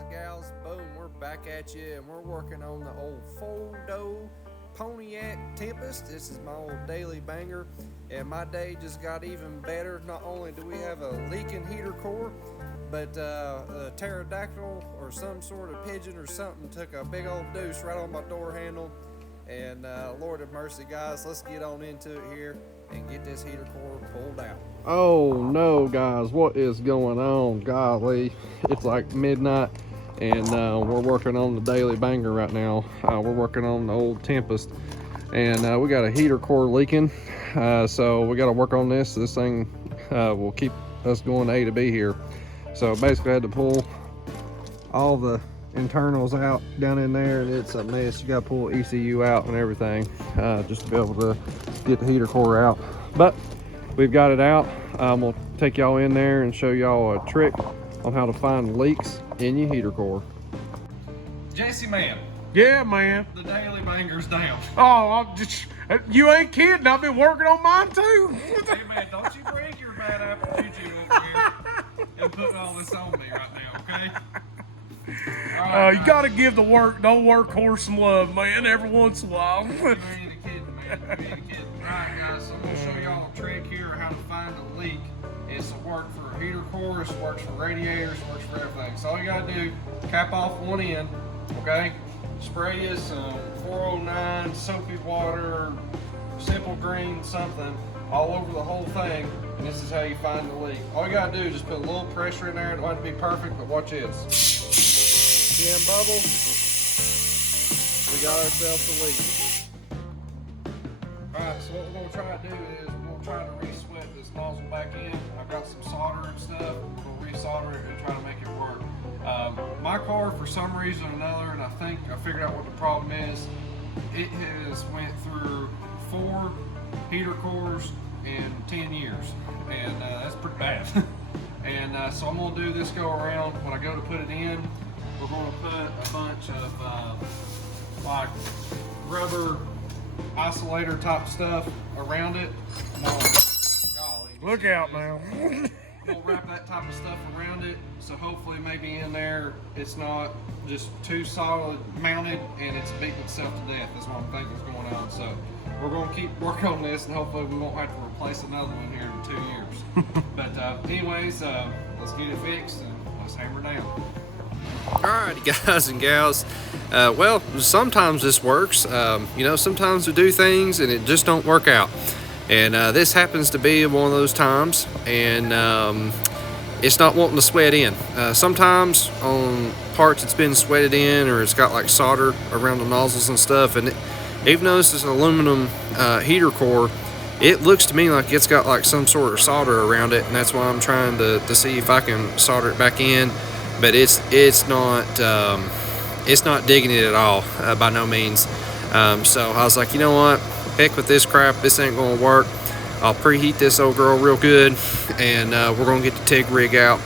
guys and gals, boom, we're back at you, and we're working on the old 4-door Pontiac Tempest. This is my old daily banger, and my day just got even better. Not only do we have a leaking heater core, but a pterodactyl or some sort of pigeon or something took a big old deuce right on my door handle. And Lord have mercy, guys, let's get on into it here and get this heater core pulled out. Oh no, guys, what is going on? Golly, it's like midnight, and we're working on the daily banger right now. We're working on the old Tempest, and we got a heater core leaking, so we got to work on this. This thing will keep us going A to B here. So basically I had to pull all the internals out down in there, and it's a mess. You got to pull ECU out and everything just to be able to get the heater core out, but we've got it out. We'll take y'all in there and show y'all a trick on how to find leaks in your heater core. Jesse, man. Yeah, man. The daily banger's down. Oh, you ain't kidding. I've been working on mine too. Hey, man, don't you bring your bad apple juju over here and put all this on me right now, okay? Right, you gotta give the workhorse some love, man, every once in a while. You ain't a kidding, man. You ain't a kidding. Alright, guys, so I'm gonna show y'all a trick here how to find a leak. It's a work for heater cores, works for radiators, works for everything. So all you gotta do, cap off one end, okay? Spray you some 409 soapy water, simple green, something, all over the whole thing, and this is how you find the leak. All you gotta do is just put a little pressure in there. It don't have to be perfect, but watch this. See them bubbles? We got ourselves a leak. Alright, so what we're going to try to do is we're going to try to re-sweat this nozzle back in. I've got some solder and stuff. We're going to re-solder it and try to make it work. My car, for some reason or another, and I think I figured out what the problem is, it has went through 4 heater cores in 10 years, and that's pretty bad. And so I'm going to do this go around. When I go to put it in, we're going to put a bunch of like rubber isolator type stuff around it. Golly, Look out now. We'll wrap that type of stuff around it, so hopefully maybe in there it's not just too solid mounted and it's beating itself to death. That's what I'm thinking is going on. So we're going to keep working on this, and hopefully we won't have to replace another one here in 2 years. But anyways, let's get it fixed and let's hammer down. Alrighty, guys and gals, well, sometimes this works. You know, sometimes we do things and it just don't work out, and this happens to be one of those times, and it's not wanting to sweat in. Sometimes on parts it's been sweated in, or it's got like solder around the nozzles and stuff, and even though this is an aluminum heater core, it looks to me like it's got like some sort of solder around it, and that's why I'm trying to see if I can solder it back in. But it's not digging it at all, by no means. So I was like, you know what, heck with this crap, this ain't gonna work. I'll preheat this old girl real good, and we're gonna get the TIG rig out,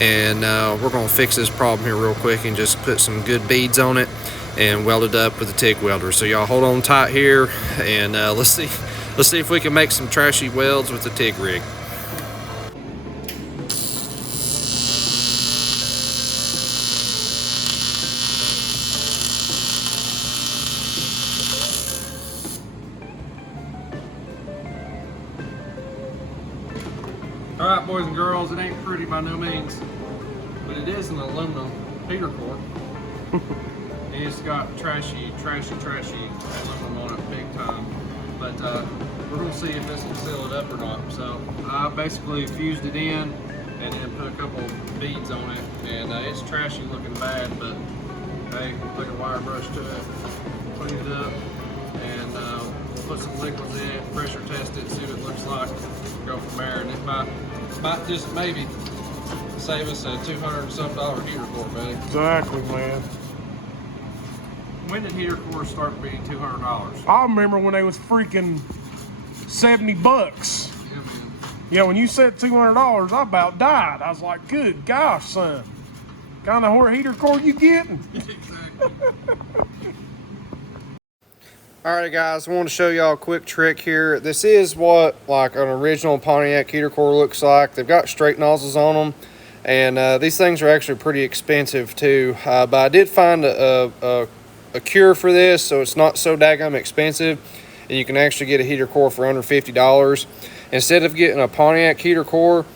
and we're gonna fix this problem here real quick and just put some good beads on it and weld it up with the TIG welder. So y'all hold on tight here, and let's see if we can make some trashy welds with the TIG rig. Alright, boys and girls, it ain't pretty by no means, but it is an aluminum heater core. And it's got trashy aluminum on it, big time. But we're going to see if this will seal it up or not. So I basically fused it in and then put a couple beads on it, and it's trashy looking bad, but hey, we'll take a wire brush to it, clean it up, and we'll put some liquids in it, pressure test it, see what it looks like, go from there, and it might just maybe save us a $200 and some heater core, buddy. Exactly, man. When did heater cores start being $200? I remember when they was freaking $70. Yeah, man. Yeah, when you said $200, I about died. I was like, good gosh, son. Kind of heater core you getting? Exactly. Alright guys, I want to show y'all a quick trick here. This is what like an original Pontiac heater core looks like. They've got straight nozzles on them. And these things are actually pretty expensive too. But I did find a cure for this, so it's not so daggum expensive. And you can actually get a heater core for under $50. Instead of getting a Pontiac heater core,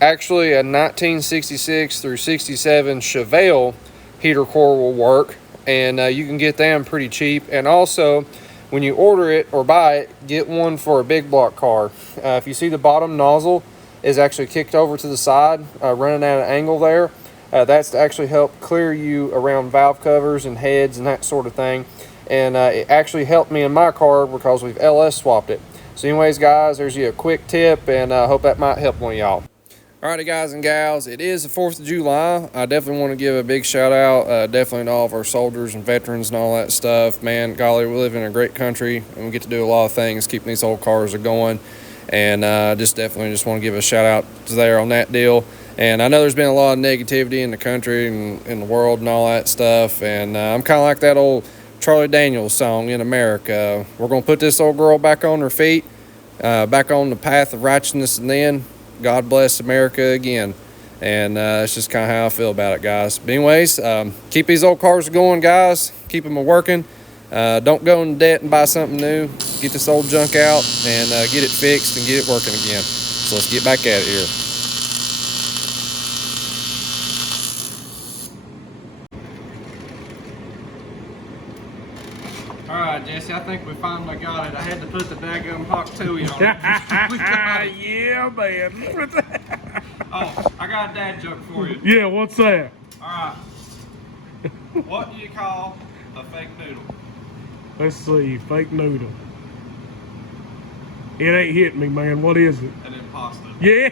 actually a 1966 through 67 Chevelle heater core will work. And you can get them pretty cheap. And also, when you order it or buy it, get one for a big block car. If you see the bottom nozzle is actually kicked over to the side, running at an angle there, that's to actually help clear you around valve covers and heads and that sort of thing. And it actually helped me in my car because we've LS swapped it. So anyways, guys, there's you a quick tip, and I hope that might help one of y'all. Alrighty, guys and gals, it is the 4th of July. I definitely want to give a big shout out, definitely to all of our soldiers and veterans and all that stuff. Man, golly, we live in a great country, and we get to do a lot of things, keeping these old cars going. And just definitely just want to give a shout out to there on that deal. And I know there's been a lot of negativity in the country and in the world and all that stuff. And I'm kind of like that old Charlie Daniels song, In America. We're going to put this old girl back on her feet, back on the path of righteousness, and then God bless America again. And that's just kind of how I feel about it, guys. But anyways, keep these old cars going, guys. Keep them working. Don't go into debt and buy something new. Get this old junk out and get it fixed and get it working again. So let's get back at it here. Alright, Jesse, I think we finally got it. I had to put the daggum hot tui on it. We got it. Yeah, man. Oh, I got a dad joke for you. Yeah, what's that? Alright. What do you call a fake noodle? Let's see, fake noodle. It ain't hitting me, man. What is it? An imposter. Yeah.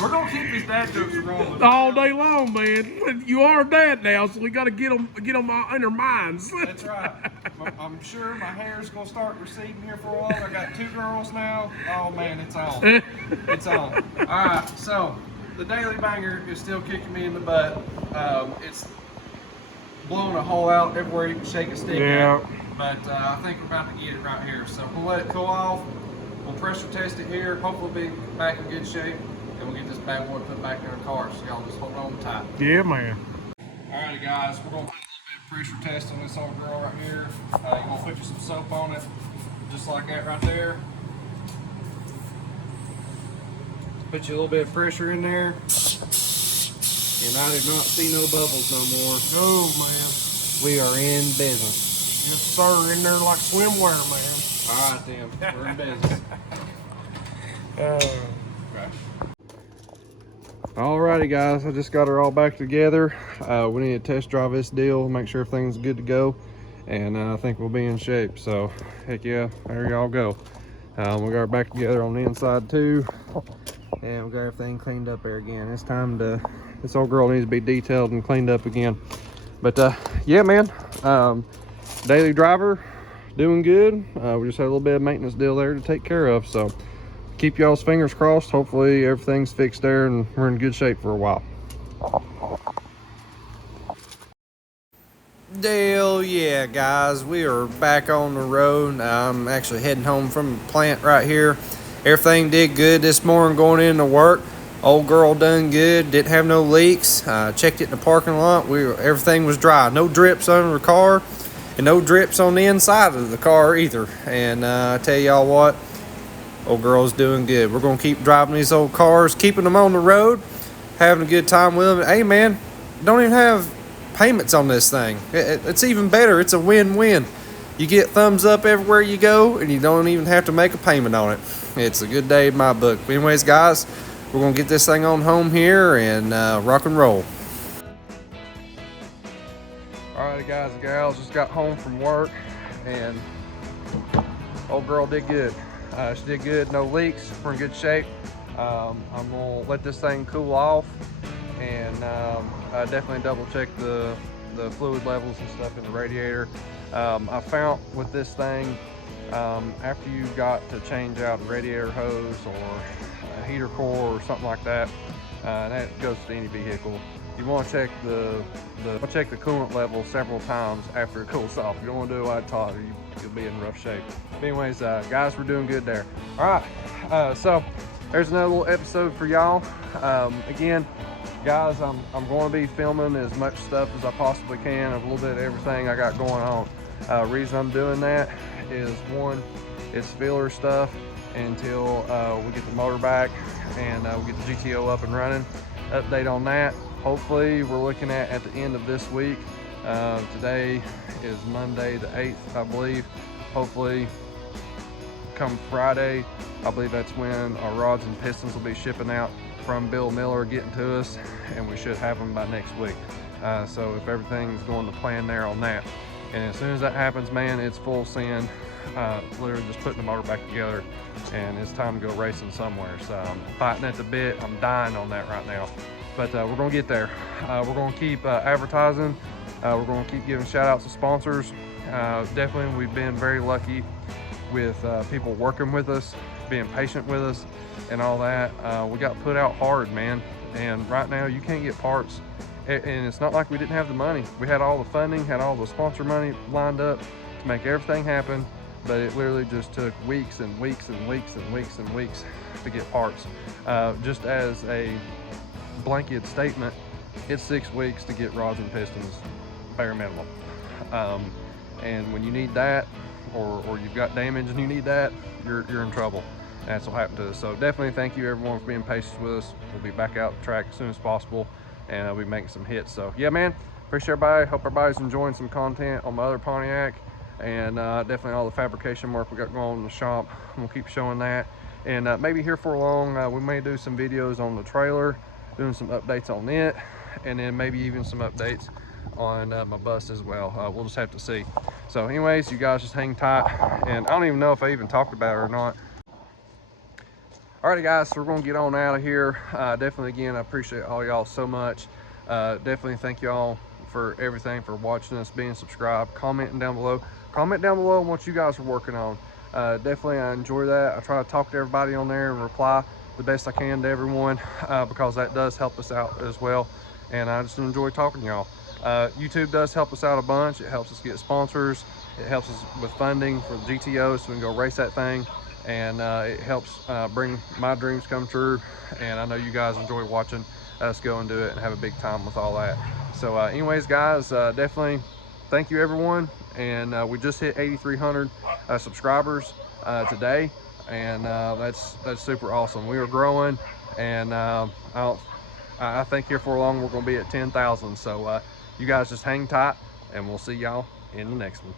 We're gonna keep these dad jokes rolling All day long, man. You are dad now, so we gotta get them in our minds. That's right. I'm sure my hair's gonna start receding here for a while. I got 2 girls now. Oh man, it's on. It's on. All right, so the daily banger is still kicking me in the butt. It's blowing a hole out everywhere you can shake a stick. Yeah. At. But I think we're about to get it right here. So we'll let it cool off. We'll pressure test it here. Hopefully be back in good shape. And we'll get this bad boy put back in our car. So y'all just hold on tight. Yeah, man. Alright guys, we're going to put a little bit of pressure test on this old girl right here. You're going to put you some soap on it, just like that right there. Put you a little bit of pressure in there. And I do not see no bubbles no more. Oh, man. We are in business. Yes, sir. In there like swimwear, man. Alright then, we're in business. Okay. Alrighty, guys, I just got her all back together. We need to test drive this deal, make sure everything's good to go, and I think we'll be in shape. So heck yeah, there y'all go. We got her back together on the inside too, and we got everything cleaned up there again. It's time to, this old girl needs to be detailed and cleaned up again. But yeah, man, daily driver doing good. We just had a little bit of maintenance deal there to take care of, so keep y'all's fingers crossed. Hopefully everything's fixed there and we're in good shape for a while. Hell yeah, guys, we are back on the road. I'm actually heading home from the plant right here. Everything did good this morning going into work. Old girl done good, didn't have no leaks. Checked it in the parking lot. Everything was dry. No drips on the car and no drips on the inside of the car either. And I tell y'all what, old girl's doing good. We're going to keep driving these old cars, keeping them on the road, having a good time with them. Hey, man, don't even have payments on this thing. It's even better. It's a win-win. You get thumbs up everywhere you go, and you don't even have to make a payment on it. It's a good day in my book. But anyways, guys, we're going to get this thing on home here and rock and roll. Alrighty, guys and gals, just got home from work, and old girl did good. She did good, no leaks, we're in good shape. I'm gonna let this thing cool off and definitely double check the fluid levels and stuff in the radiator. I found with this thing, after you got to change out a radiator hose or a heater core or something like that, and that goes to any vehicle, you want to check the coolant level several times after it cools off. You don't want to do it while it's hot, or you'll be in rough shape. But anyways, guys, we're doing good there. All right, so there's another little episode for y'all. Again, guys, I'm going to be filming as much stuff as I possibly can of a little bit of everything I got going on. Reason I'm doing that is, one, it's filler stuff until we get the motor back and we get the GTO up and running. Update on that. Hopefully we're looking at the end of this week. Today is Monday the 8th, I believe. Hopefully come Friday, I believe that's when our rods and pistons will be shipping out from Bill Miller, getting to us, and we should have them by next week. So if everything's going to plan there on that. And as soon as that happens, man, it's full send. Literally just putting the motor back together, and it's time to go racing somewhere. So I'm fighting at the bit. I'm dying on that right now. But we're going to get there. We're going to keep advertising. We're going to keep giving shout outs to sponsors. Definitely, we've been very lucky with people working with us, being patient with us and all that. We got put out hard, man. And right now you can't get parts. And it's not like we didn't have the money. We had all the funding, had all the sponsor money lined up to make everything happen. But it literally just took weeks and weeks and weeks and weeks and weeks to get parts. Just as a blanket statement, it's 6 weeks to get rods and pistons, bare minimum. And when you need that, or you've got damage and you need that, you're in trouble. That's what happened to us. So definitely thank you everyone for being patient with us. We'll be back out the track as soon as possible, and I'll be making some hits. So yeah, man, appreciate everybody. Hope everybody's enjoying some content on my other Pontiac, and definitely all the fabrication work we got going on in the shop. We'll keep showing that, and maybe here for long we may do some videos on the trailer, doing some updates on it, and then maybe even some updates on my bus as well. We'll just have to see. So anyways, you guys just hang tight, and I don't even know if I even talked about it or not. Alrighty guys, so we're gonna get on out of here. Definitely, again, I appreciate all y'all so much. Definitely thank y'all for everything, for watching us, being subscribed, commenting down below. Comment down below on what you guys are working on. Definitely, I enjoy that. I try to talk to everybody on there and reply the best I can to everyone, because that does help us out as well. And I just enjoy talking to y'all. YouTube does help us out a bunch. It helps us get sponsors. It helps us with funding for the GTO so we can go race that thing. And it helps bring my dreams come true. And I know you guys enjoy watching us go and do it and have a big time with all that. So anyways, guys, definitely thank you everyone. And we just hit 8,300 subscribers today. And that's super awesome. We are growing, and I think here for long we're going to be at 10,000. So you guys just hang tight, and we'll see y'all in the next one.